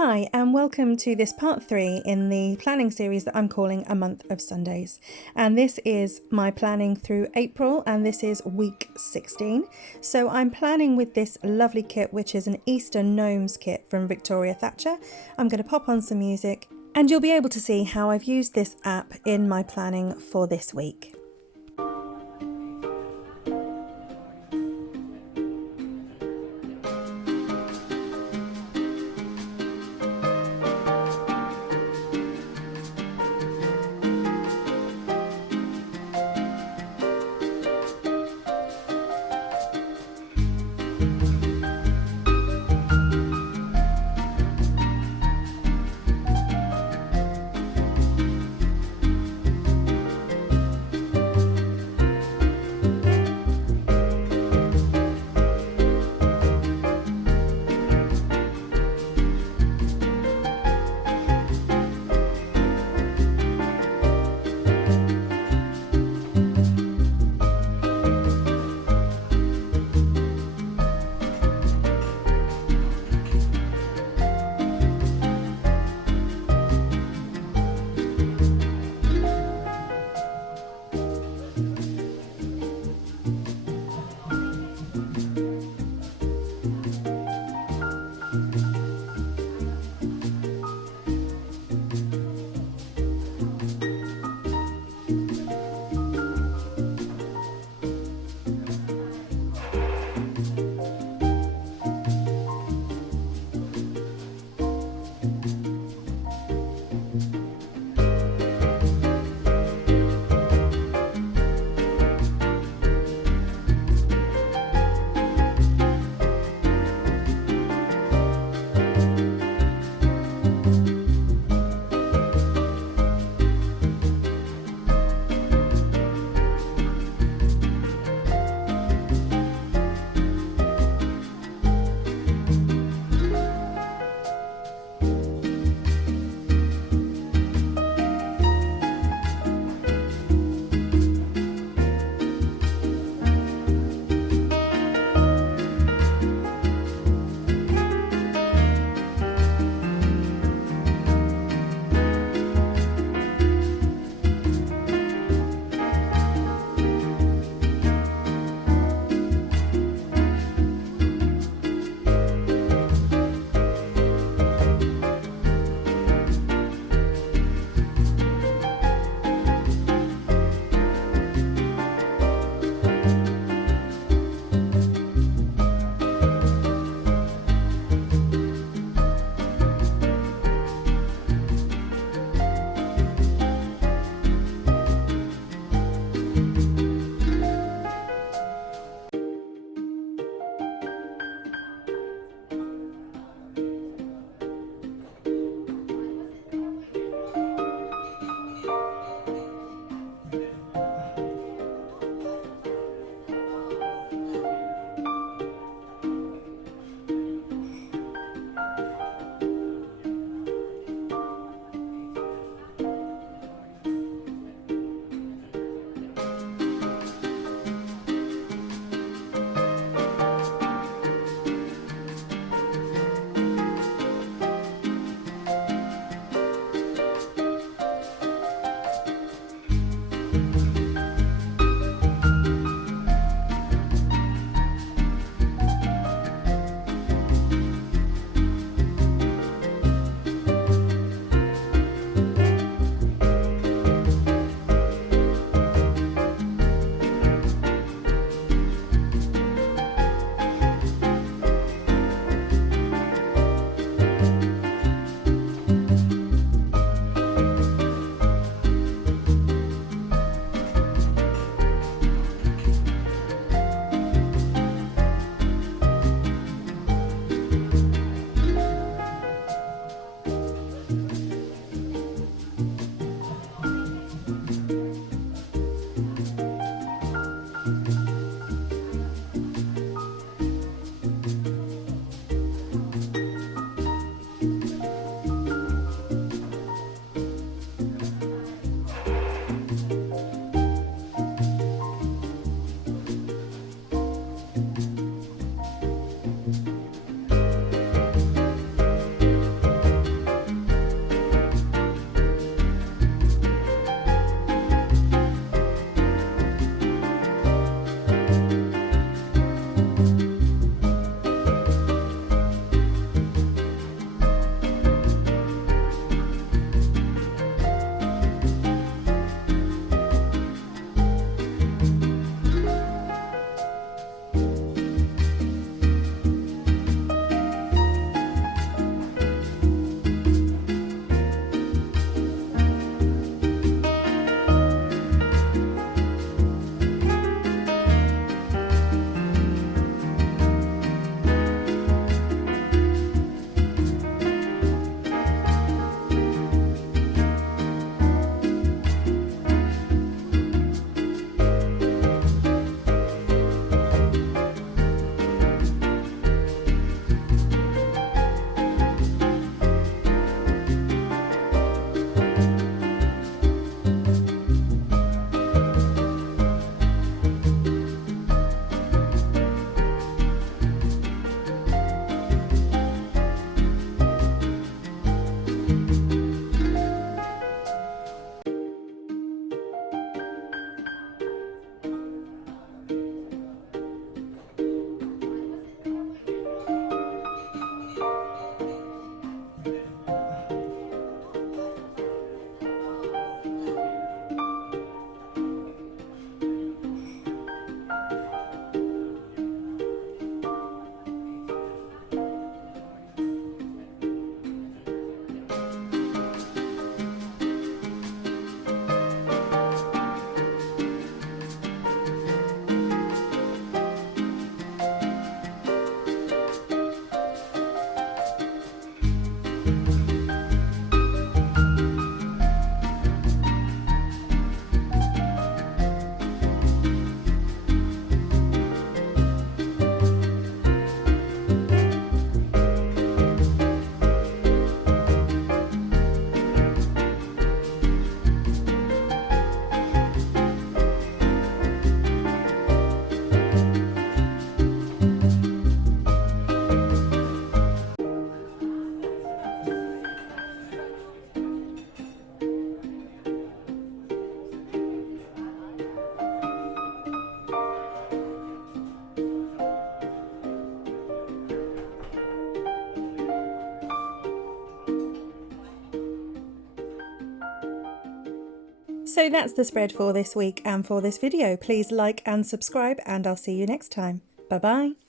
Hi, and welcome to this part 3 in the planning series that I'm calling A Month of Sundays. And this is my planning through April, and this is week 16. So I'm planning with this lovely kit, which is an Easter Gnomes kit from Victoria Thatcher. I'm going to pop on some music, and you'll be able to see how I've used this app in my planning for this week. So that's the spread for this week and for this video. Please like and subscribe, and I'll see you next time. Bye bye.